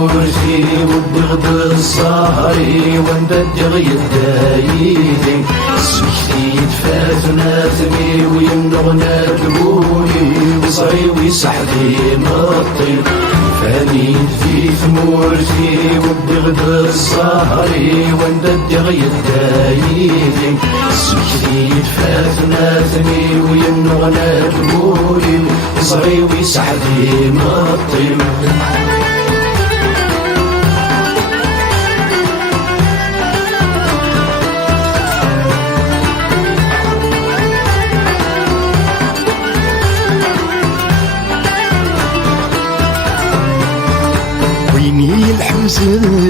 مورثي والدغد الصهري ونددغ يدايدي سمكتي تفاتنا ثمي وينغنا تقولي وصغي ويسحدي مطيب فاني في ثمورتي والدغد الصهري ونددغ يدايدي سمكتي تفاتنا ثمي وينغنا تقولي وصغي ويسحدي مطيب ويني الحبس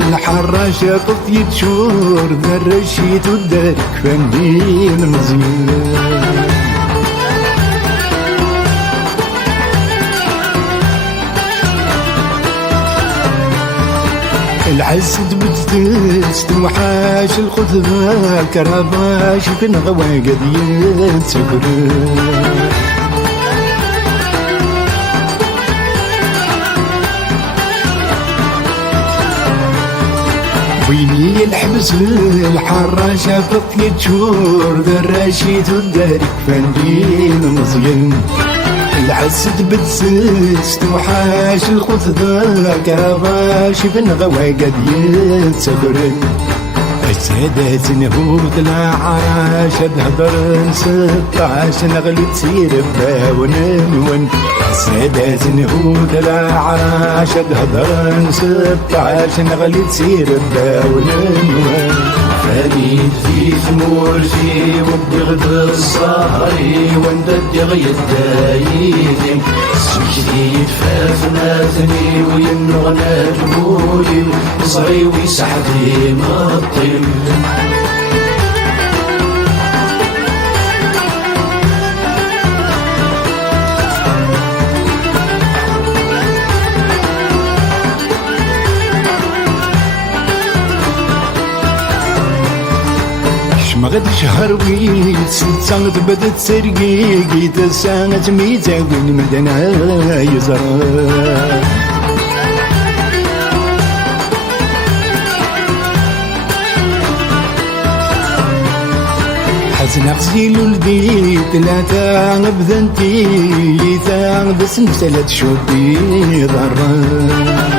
الحراشة طف يتشور درشيت ودارك فندين مزيان العزد بتدست وحاش الخذبة الكرباش بنغوى قد يتسكران ويني الحبس الحراشة فطيت شهور دراشيت ودارك فندين مزيان العسد بتسست وحاش الخذبة كرباش بنغوى قد يتسكرن السادات نهود العراش تهدر 16 نغلي تسير بهاون السادات نهود العراش تهدر 16 نغلي تسير بهاون فانيت في ثمورتي والدغد الصهري ونددغ يدايدي سمكتي تفاتنا ثني وينغنا تقولي وصغي ويسحدي مطيب ما غد شهر ويت ستة بدت سرقي تسانت ميتا وين مدنا يزرع حزن غزيل ولدي ثلاثة بذنتي ثا بس نسلت شوفي ضرر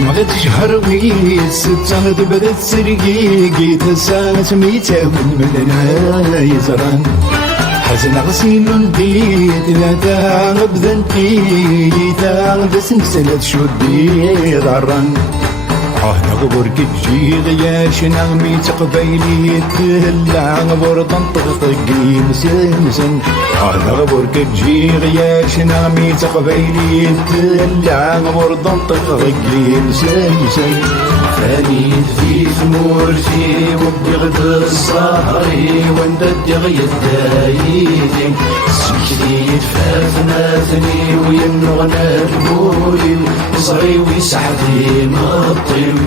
ما تشهر ويت ستة بدت سرقي تسانت ميتا والمدنا يزران حزن غسيل ولدي ثلاثة بذنتي ثا بس نسلت شدي ضران نغبر كتجي غياش نغمي تقبيلي تهلا غبر تنطق طقي مسنسن نغبر كتجي غياش نغمي تقبيلي تهلا غبر تنطق طقي مسنسن فانيت في ثمورتي والدغد الصهري ونددغ يدايدي سمكتي تفاتنا ثني وينغنا تقولي وصغي ويسحدي مطيب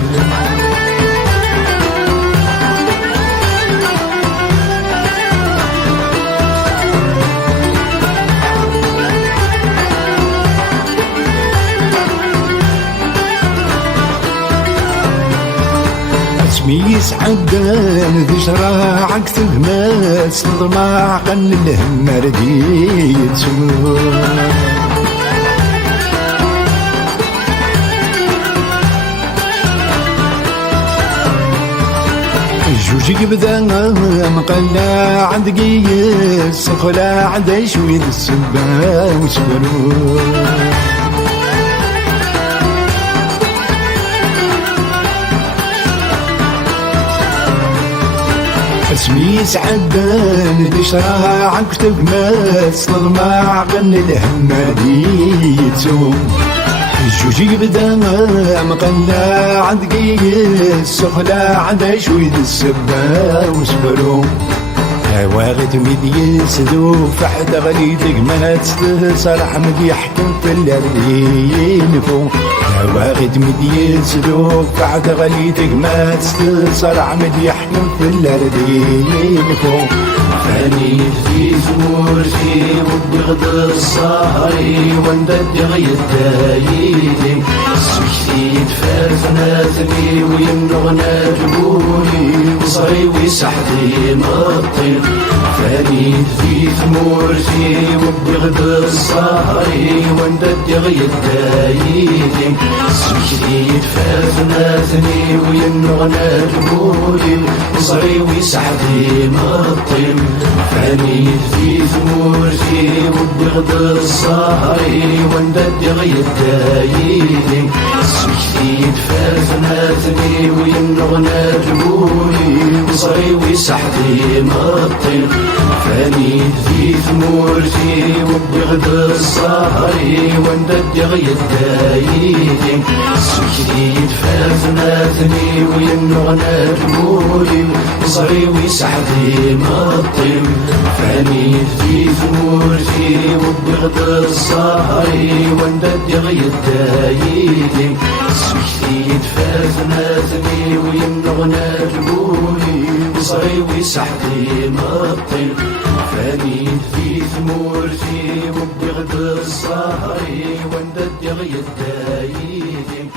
ميس عدان ذي شراعك تلماس ضماع قن الهم رديت سمور جوجي بدا مقلا عند قيس خلا عند شوي السبا وسبرور اسمي سعدان ذي شراعك تقماس ضماع قن الهم رديت جوجي بدا مقلا عند قيس خلا عند شوي السبا وسبرو واغد مدي سدو فحد غليدك ما تتصرح مدي يحكم في الأرضين فوق واغد مدي سدو فحد غليدك ما تتصرح مدي يحكم في الأرضين فوق فاني في زمورتي وبغد الصهري وندد غيد دايدي سكتي تفازناتني وينغنى جبولي وصري ويسحتي مطير فاني في زمورتي وبغد الصهري وندد غيد دايدي سكتي تفازناتني وينغنى جبولي وصري ويسحتي مطير فاني في ثمورتي وبغد الصهري وندد غيد دايدي سكتي تفازناتني وينغنى جبولي وصري ويسحتي مطير فاني في ثمورتي وبغد الصهري وندد غيد دايدي سكتي تفازناتني وينغنى جبولي وصري ويسحتي مطير فاني في ثمورتي وبغد الصهري وندد غيد دايدي سكتي تفازناتني وينغنى جبولي وصري ويسحتي مطير فاني في ثمورتي وبغد الصهري وندد غيد دايدي